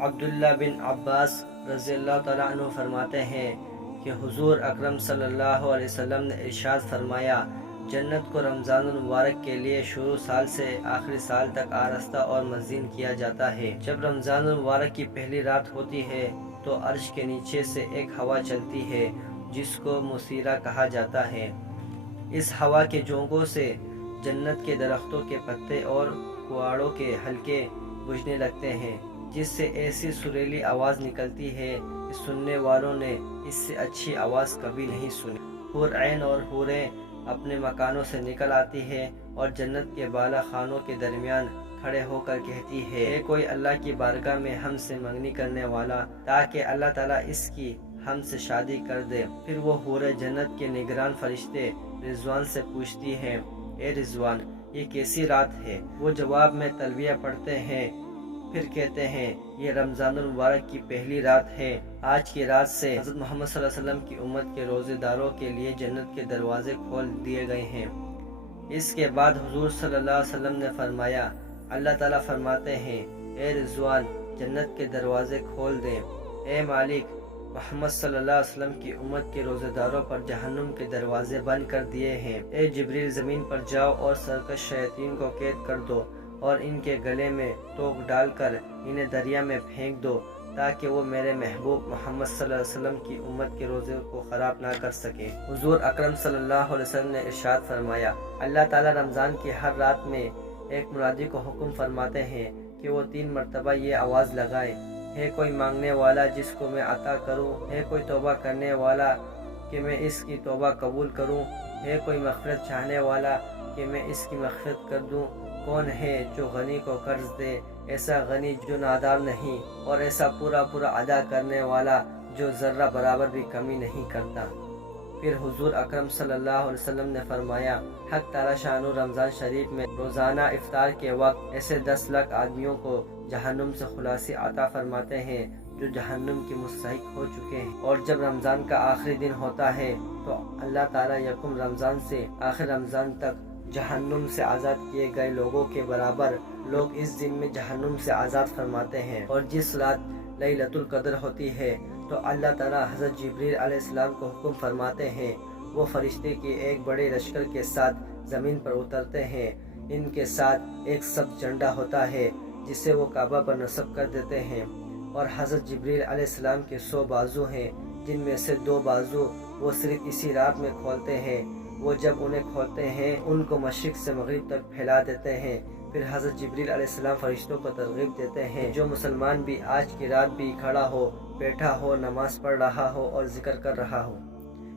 عبداللہ بن عباس رضی اللہ تعالیٰ عنہ فرماتے ہیں کہ حضور اکرم صلی اللہ علیہ وسلم نے ارشاد فرمایا، جنت کو رمضان المبارک کے لیے شروع سال سے آخری سال تک آراستہ اور مزین کیا جاتا ہے۔ جب رمضان المبارک کی پہلی رات ہوتی ہے تو عرش کے نیچے سے ایک ہوا چلتی ہے جس کو مسیرہ کہا جاتا ہے۔ اس ہوا کے جھونکوں سے جنت کے درختوں کے پتے اور کواڑوں کے حلقے بجھنے لگتے ہیں، جس سے ایسی سریلی آواز نکلتی ہے کہ سننے والوں نے اس سے اچھی آواز کبھی نہیں سنی۔ حور عین اور حوریں اپنے مکانوں سے نکل آتی ہے اور جنت کے بالا خانوں کے درمیان کھڑے ہو کر کہتی ہے، اے کوئی اللہ کی بارگاہ میں ہم سے منگنی کرنے والا، تاکہ اللہ تعالیٰ اس کی ہم سے شادی کر دے۔ پھر وہ حوریں جنت کے نگران فرشتے رضوان سے پوچھتی ہیں، اے رضوان، یہ کیسی رات ہے؟ وہ جواب میں تلبیہ پڑھتے ہیں، پھر کہتے ہیں، یہ رمضان المبارک کی پہلی رات ہے۔ آج کی رات سے حضرت محمد صلی اللہ علیہ وسلم کی امت کے روزے داروں کے لیے جنت کے دروازے کھول دیے گئے ہیں۔ اس کے بعد حضور صلی اللہ علیہ وسلم نے فرمایا، اللہ تعالیٰ فرماتے ہیں، اے رضوان، جنت کے دروازے کھول دیں۔ اے مالک، محمد صلی اللہ علیہ وسلم کی امت کے روزے داروں پر جہنم کے دروازے بند کر دیے ہیں۔ اے جبریل، زمین پر جاؤ اور سرکش شیاطین کو قید کر دو اور ان کے گلے میں توق ڈال کر انہیں دریا میں پھینک دو، تاکہ وہ میرے محبوب محمد صلی اللہ علیہ وسلم کی امت کے روزے کو خراب نہ کر سکیں۔ حضور اکرم صلی اللہ علیہ وسلم نے ارشاد فرمایا، اللہ تعالیٰ رمضان کی ہر رات میں ایک منادی کو حکم فرماتے ہیں کہ وہ 3 مرتبہ یہ آواز لگائے، ہے کوئی مانگنے والا جس کو میں عطا کروں، ہے کوئی توبہ کرنے والا کہ میں اس کی توبہ قبول کروں، ہے کوئی مغفرت چاہنے والا کہ میں اس کی مغفرت کر دوں۔ کون ہے جو غنی کو قرض دے، ایسا غنی جو نادار نہیں، اور ایسا پورا ادا کرنے والا جو ذرہ برابر بھی کمی نہیں کرتا۔ پھر حضور اکرم صلی اللہ علیہ وسلم نے فرمایا، حق تعالی شانہ رمضان شریف میں روزانہ افطار کے وقت ایسے 10 لاکھ آدمیوں کو جہنم سے خلاصی عطا فرماتے ہیں جو جہنم کے مستحق ہو چکے ہیں۔ اور جب رمضان کا آخری دن ہوتا ہے تو اللہ تعالیٰ یکم رمضان سے آخر رمضان تک جہنم سے آزاد کیے گئے لوگوں کے برابر لوگ اس دن میں جہنم سے آزاد فرماتے ہیں۔ اور جس رات لیلۃ القدر ہوتی ہے تو اللہ تعالیٰ حضرت جبریل علیہ السلام کو حکم فرماتے ہیں، وہ فرشتے کے ایک بڑے لشکر کے ساتھ زمین پر اترتے ہیں۔ ان کے ساتھ ایک سبز جھنڈا ہوتا ہے جسے وہ کعبہ پر نصب کر دیتے ہیں، اور حضرت جبریل علیہ السلام کے 100 بازو ہیں، جن میں سے 2 بازو وہ صرف اسی رات میں کھولتے ہیں۔ وہ جب انہیں کھولتے ہیں ان کو مشرق سے مغرب تک پھیلا دیتے ہیں۔ پھر حضرت جبریل علیہ السلام فرشتوں کو ترغیب دیتے ہیں، جو مسلمان بھی آج کی رات بھی کھڑا ہو، بیٹھا ہو، نماز پڑھ رہا ہو اور ذکر کر رہا ہو،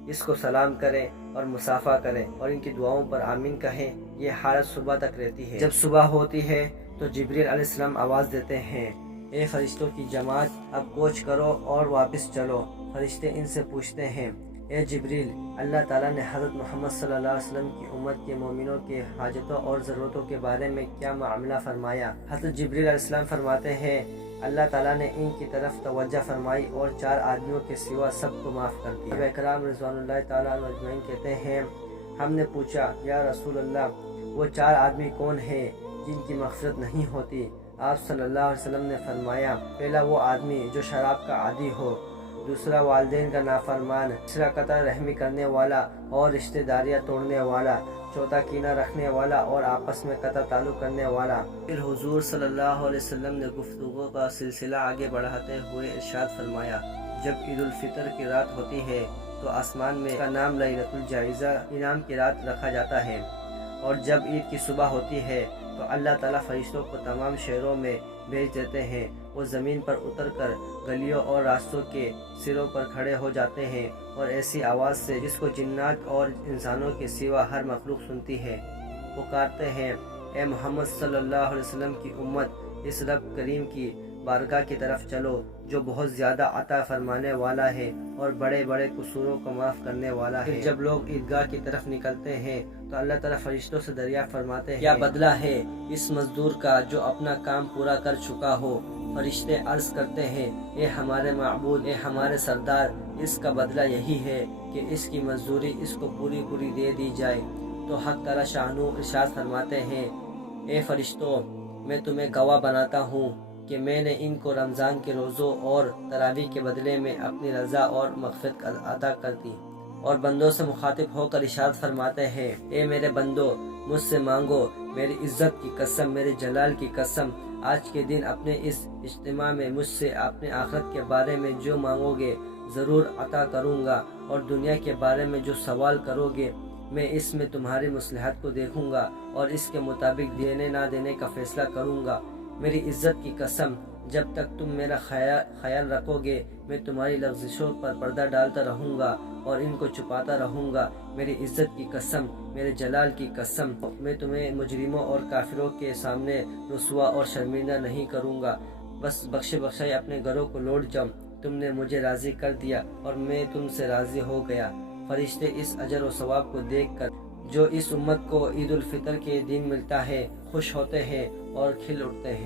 اس کو سلام کریں اور مصافحہ کریں اور ان کی دعاؤں پر آمین کہیں۔ یہ حالت صبح تک رہتی ہے۔ جب صبح ہوتی ہے تو جبریل علیہ السلام آواز دیتے ہیں، اے فرشتوں کی جماعت، اب کوچ کرو اور واپس چلو۔ فرشتے ان سے پوچھتے ہیں، اے جبریل، اللہ تعالیٰ نے حضرت محمد صلی اللہ علیہ وسلم کی امت کے مومنوں کے حاجتوں اور ضرورتوں کے بارے میں کیا معاملہ فرمایا؟ حضرت جبریل علیہ السلام فرماتے ہیں، اللہ تعالیٰ نے ان کی طرف توجہ فرمائی اور 4 آدمیوں کے سوا سب کو معاف کر دیا۔ صحابہ کرام رضوان اللہ تعالیٰ عنہ اجمعین کہتے ہیں، ہم نے پوچھا، یا رسول اللہ، وہ 4 آدمی کون ہیں جن کی مغفرت نہیں ہوتی؟ آپ صلی اللہ علیہ وسلم نے فرمایا، پہلا وہ آدمی جو شراب کا عادی ہو، دوسرا والدین کا نافرمان، تیسرا قطع رحمی کرنے والا اور رشتہ داریاں توڑنے والا، چوتھا کینہ رکھنے والا اور آپس میں قطع تعلق کرنے والا۔ پھر حضور صلی اللہ علیہ وسلم نے گفتگو کا سلسلہ آگے بڑھاتے ہوئے ارشاد فرمایا، جب عید الفطر کی رات ہوتی ہے تو آسمان میں اس کا نام لیلۃ الجائزہ، انعام کی رات رکھا جاتا ہے، اور جب عید کی صبح ہوتی ہے تو اللہ تعالیٰ فرشتوں کو تمام شہروں میں بھیج دیتے ہیں۔ وہ زمین پر اتر کر گلیوں اور راستوں کے سروں پر کھڑے ہو جاتے ہیں اور ایسی آواز سے جس کو جنات اور انسانوں کے سوا ہر مخلوق سنتی ہے پکارتے ہیں، اے محمد صلی اللہ علیہ وسلم کی امت، اس رب کریم کی بارگاہ کی طرف چلو جو بہت زیادہ عطا فرمانے والا ہے اور بڑے بڑے قصوروں کو معاف کرنے والا ہے۔ پھر جب لوگ عیدگاہ کی طرف نکلتے ہیں تو اللہ تعالیٰ فرشتوں سے دریافت فرماتے ہیں، کیا بدلہ ہے اس مزدور کا جو اپنا کام پورا کر چکا ہو؟ فرشتے عرض کرتے ہیں، اے ہمارے معبود، اے ہمارے سردار، اس کا بدلہ یہی ہے کہ اس کی مزدوری اس کو پوری دے دی جائے۔ تو حق تعالی شانہ ارشاد فرماتے ہیں، اے فرشتوں، میں تمہیں گواہ بناتا ہوں کہ میں نے ان کو رمضان کے روزوں اور تراویح کے بدلے میں اپنی رضا اور مغفرت عطا کر دی۔ اور بندوں سے مخاطب ہو کر ارشاد فرماتے ہیں، اے میرے بندو، مجھ سے مانگو، میری عزت کی قسم، میرے جلال کی قسم، آج کے دن اپنے اس اجتماع میں مجھ سے اپنے آخرت کے بارے میں جو مانگو گے ضرور عطا کروں گا، اور دنیا کے بارے میں جو سوال کرو گے میں اس میں تمہاری مصلحت کو دیکھوں گا اور اس کے مطابق دینے نہ دینے کا فیصلہ کروں گا۔ میری عزت کی قسم، جب تک تم میرا خیال رکھو گے میں تمہاری لغزشوں پر پردہ ڈالتا رہوں گا اور ان کو چھپاتا رہوں گا۔ میری عزت کی قسم، میرے جلال کی قسم، میں تمہیں مجرموں اور کافروں کے سامنے رسوا اور شرمندہ نہیں کروں گا۔ بس بخشائی اپنے گھروں کو لوٹ جاؤ، تم نے مجھے راضی کر دیا اور میں تم سے راضی ہو گیا۔ فرشتے اس اجر و ثواب کو دیکھ کر جو اس امت کو عید الفطر کے دن ملتا ہے خوش ہوتے ہیں اور کھل اٹھتے ہیں۔